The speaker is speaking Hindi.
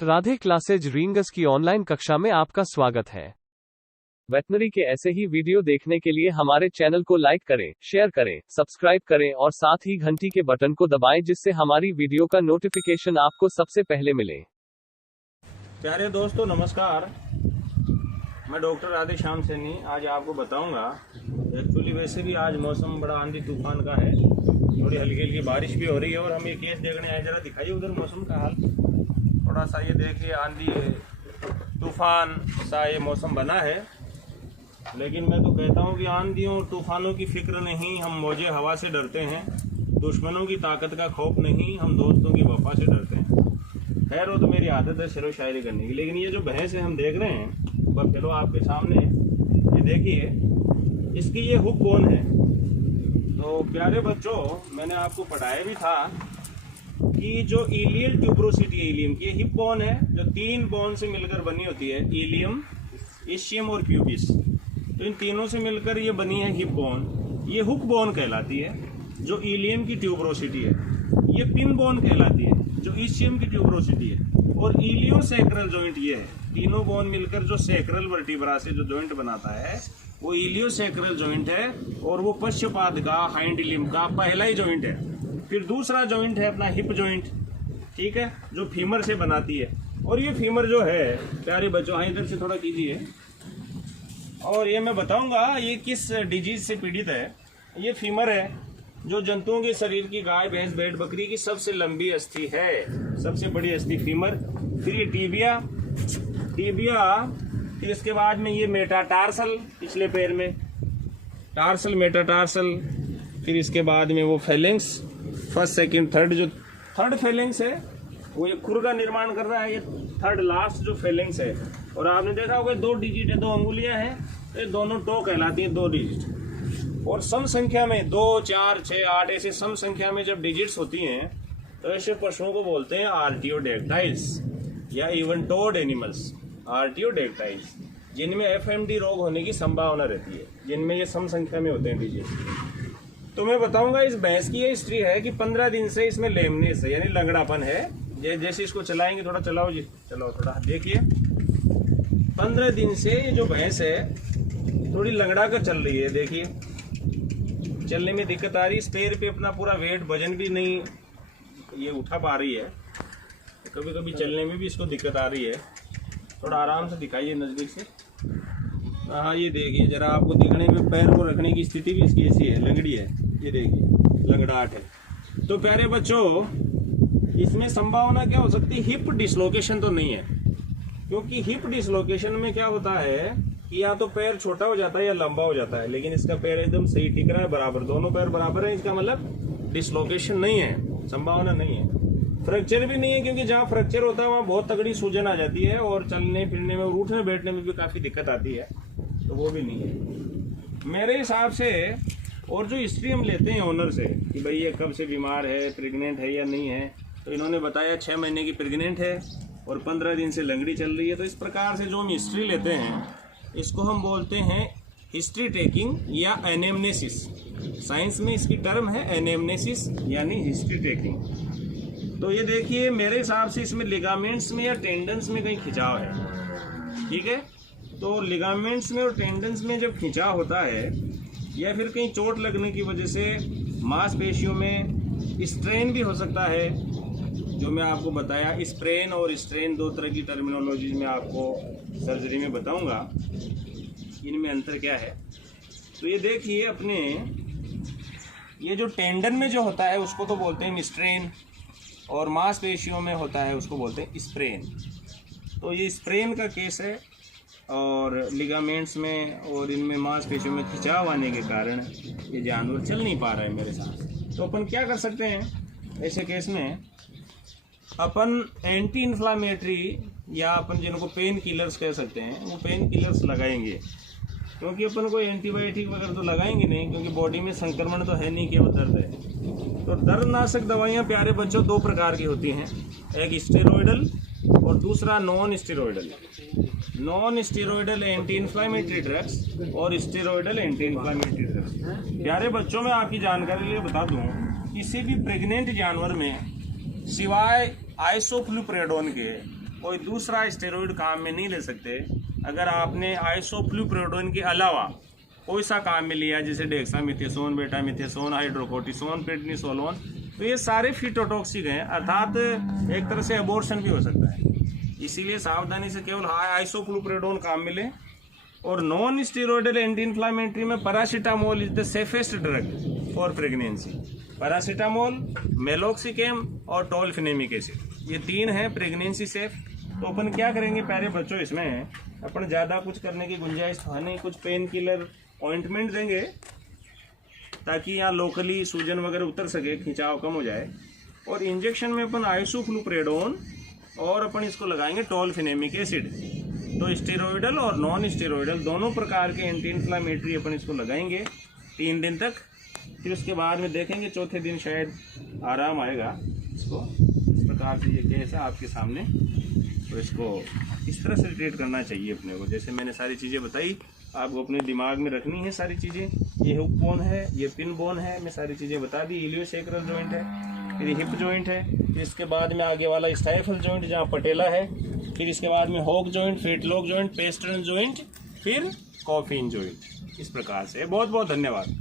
राधे क्लासेज रिंगस की ऑनलाइन कक्षा में आपका स्वागत है। वेटनरी के ऐसे ही वीडियो देखने के लिए हमारे चैनल को लाइक करें, शेयर करें, सब्सक्राइब करें और साथ ही घंटी के बटन को दबाएं जिससे हमारी वीडियो का नोटिफिकेशन आपको सबसे पहले मिले। प्यारे दोस्तों नमस्कार, मैं डॉक्टर राधे श्याम सैनी आज आपको बताऊंगा। एक्चुअली वैसे भी आज मौसम बड़ा आंधी तूफान का है, थोड़ी हल्की हल्की बारिश भी हो रही है और हम ये केस देखने आए। जरा दिखाइए उधर मौसम का हाल, थोड़ा सा ये देखिए आंधी तूफान सा ये मौसम बना है। लेकिन मैं तो कहता हूँ कि आंधियों और तूफानों की फिक्र नहीं, हम मौजे हवा से डरते हैं। दुश्मनों की ताकत का खौफ नहीं, हम दोस्तों की वफा से डरते हैं। खैर वो तो मेरी आदत है शेरो शायरी करने की। लेकिन ये जो भैंस है हम देख रहे हैं बफेलो आपके सामने, ये देखिए इसकी ये हुक बोन है। तो प्यारे बच्चों, मैंने आपको पढ़ाया भी था कि जो इलियल ट्यूबरोसिटी है इलियम की, हिप बोन है जो 3 बोन से मिलकर बनी होती है, इलियम, इशियम और प्यूबिस। तो इन तीनों से मिलकर ये बनी है हिप बोन, ये हुक बोन कहलाती है। जो इलियम की ट्यूबरोसिटी है ये पिन बोन कहलाती है, जो इशियम की ट्यूबरोसिटी है। और इलियोसेक्रल जॉइंट ये है, तीनों बोन मिलकर जो सेक्रल वर्टिब्रा से जो जॉइंट बनाता है वो इलियोसेक्रल जॉइंट है और वो पश्चपाद का हाइंड लिम्ब का पहला ही जॉइंट है। फिर दूसरा जॉइंट है अपना हिप जॉइंट, ठीक है, जो फीमर से बनाती है। और ये फीमर जो है प्यारे बच्चों, हाँ इधर से थोड़ा कीजिए, और ये मैं बताऊंगा ये किस डिजीज से पीड़ित है। ये फीमर है जो जंतुओं के शरीर की, गाय भैंस भेड़ बकरी की सबसे लंबी अस्थि है, सबसे बड़ी अस्थि फीमर। फिर ये टीबिया, फिर इसके बाद में ये मेटाटार्सल, पिछले पैर में टार्सल, मेटाटार्सल। फिर इसके बाद में वो फेलेंक्स, फर्स्ट सेकंड थर्ड, जो थर्ड फेलेंक्स है वो ये खुर का निर्माण कर रहा है। ये थर्ड लास्ट जो फेलेंक्स है। और आपने देखा होगा 2 डिजिट है, 2 अंगुलियां हैं, तो ये दोनों टो कहलाती हैं, 2 डिजिट। और सम संख्या में 2, 4, 6, 8 ऐसे सम संख्या में जब डिजिट्स होती हैं तो ऐसे पशुओं को बोलते हैं आर्टियोडेक्टाइल्स या इवन टोड एनिमल्स, आर्टियोडेक्टाइल्स, जिनमें एफएमडी रोग होने की संभावना रहती है, जिनमें ये सम संख्या में होते हैं डिजिट। तो मैं बताऊंगा इस भैंस की ये हिस्ट्री है कि 15 दिन से इसमें लेमनेस है, यानी लंगड़ापन है। जैसे इसको चलाएंगे, थोड़ा चलाओ जी, चलाओ थोड़ा, देखिए 15 दिन से ये जो भैंस है थोड़ी लंगड़ा कर चल रही है। देखिए चलने में दिक्कत आ रही है, इस पैर पे अपना पूरा वेट वजन भी नहीं ये उठा पा रही है, कभी कभी चलने में भी इसको दिक्कत आ रही है। थोड़ा आराम से दिखाइए नजदीक से। हाँ ये देखिए, जरा आपको दिखने में पैर को रखने की स्थिति भी इसकी ऐसी है, लंगड़ी है, ये देखिए लंगड़ाहट है। तो प्यारे बच्चों, इसमें संभावना क्या हो सकती है? हिप डिसलोकेशन तो नहीं है, क्योंकि हिप डिसलोकेशन में क्या होता है कि या तो पैर छोटा हो जाता है या लंबा हो जाता है। लेकिन इसका पैर एकदम सही टिक रहा है, बराबर, दोनों पैर बराबर है, इसका मतलब डिसलोकेशन नहीं है, संभावना नहीं है। फ्रैक्चर भी नहीं है, क्योंकि जहाँ फ्रैक्चर होता है वहाँ बहुत तगड़ी सूजन आ जाती है और चलने फिरने में, उठने बैठने में भी काफी दिक्कत आती है, तो वो भी नहीं है मेरे हिसाब से। और जो हिस्ट्री हम लेते हैं ओनर से कि भाई ये कब से बीमार है, प्रेग्नेंट है या नहीं है, तो इन्होंने बताया 6 महीने की प्रेग्नेंट है और 15 दिन से लंगड़ी चल रही है। तो इस प्रकार से जो हम हिस्ट्री लेते हैं इसको हम बोलते हैं हिस्ट्री टेकिंग या एनेमनेसिस। साइंस में इसकी टर्म है एनेमनेसिस, यानी हिस्ट्री टेकिंग। तो ये देखिए मेरे हिसाब से इसमें लिगामेंट्स में या टेंडन्स में कहीं खिंचाव है, ठीक है। तो लिगामेंट्स में और टेंडन्स में जब खिंचाव होता है या फिर कहीं चोट लगने की वजह से मांसपेशियों में स्ट्रेन भी हो सकता है, जो मैं आपको बताया। स्प्रेन और स्ट्रेन 2 तरह की टर्मिनोलॉजी में आपको सर्जरी में बताऊंगा, इनमें अंतर क्या है। तो ये देखिए अपने, ये जो टेंडन में जो होता है उसको तो बोलते हैं स्ट्रेन, और मांसपेशियों में होता है उसको बोलते हैं स्प्रेन। तो ये स्प्रेन का केस है, और लिगामेंट्स में और इनमें मांसपेशियों में खिंचाव आने के कारण ये जानवर चल नहीं पा रहा है मेरे साथ। तो अपन क्या कर सकते हैं ऐसे केस में? अपन एंटी इन्फ्लामेटरी या अपन जिनको पेन किलर्स कह सकते हैं, वो पेन किलर्स लगाएंगे, क्योंकि अपन कोई एंटीबायोटिक वगैरह तो लगाएंगे नहीं, क्योंकि बॉडी में संक्रमण तो है नहीं, केवल दर्द है। तो दर्दनाशक दवाइयाँ प्यारे बच्चों 2 प्रकार की होती हैं, एक स्टेरॉयडल और दूसरा non steroidal. Non steroidal anti inflammatory drugs और स्टेरॉयडल एंटी इन्फ्लामेटरी ड्रग्स। प्यारे बच्चों, मैं आपकी जानकारी के लिए बता दूं, किसी भी प्रेग्नेंट जानवर में सिवाय आइसोफ्लुप्रेडोन के कोई दूसरा स्टेरॉइड काम में नहीं ले सकते। अगर आपने आइसोफ्लुप्रोडोन के अलावा कोई सा काम में लिया, जैसे डेक्सामिथासोन, बेटामिथासोन, हाइड्रोकोर्टिसोन, प्रेडनिसोलोन, तो ये सारे फिटोटॉक्सिक हैं, अर्थात एक तरह से अबॉर्शन भी हो सकता है। इसीलिए सावधानी से केवल आइसोफ्लुप्रोडोन काम मिले। और नॉन स्टेरॉइडल एंटी इन्फ्लामेटरी में paracetamol is the safest drug for pregnancy. Paracetamol, meloxicam और टोल्फेनेमिक एसिड, ये 3 हैं प्रेगनेंसी सेफ। तो अपन क्या करेंगे प्यारे बच्चों, इसमें अपन ज़्यादा कुछ करने की गुंजाइश है नहीं। कुछ पेन किलर ऑइंटमेंट देंगे ताकि यहाँ लोकली सूजन वगैरह उतर सके, खिंचाव कम हो जाए। और इंजेक्शन में अपन आइसोफ्लुप्रोडोन और अपन इसको लगाएंगे टोल्फेनेमिक एसिड। तो स्टेरॉइडल और नॉन स्टेरॉइडल दोनों प्रकार के एंटी इन्फ्लामेटरी अपन इसको लगाएंगे 3 दिन तक। फिर उसके बाद में देखेंगे चौथे दिन शायद आराम आएगा इसको। इस प्रकार से ये केस है आपके सामने। तो इसको इस तरह से ट्रीट करना चाहिए अपने को। जैसे मैंने सारी चीज़ें बताई, आपको अपने दिमाग में रखनी है सारी चीज़ें। ये हुक बोन है, ये पिन बोन है, मैं सारी चीज़ें बता दी। इलियोसेक्रल जॉइंट है, फिर हिप जॉइंट है, फिर इसके बाद में आगे वाला स्टाइफल जॉइंट जहाँ पटेला है, फिर इसके बाद में हॉक जॉइंट, फेटलॉक जॉइंट, पेस्टर्न जॉइंट, फिर कॉफिन जॉइंट। इस प्रकार से। बहुत बहुत धन्यवाद।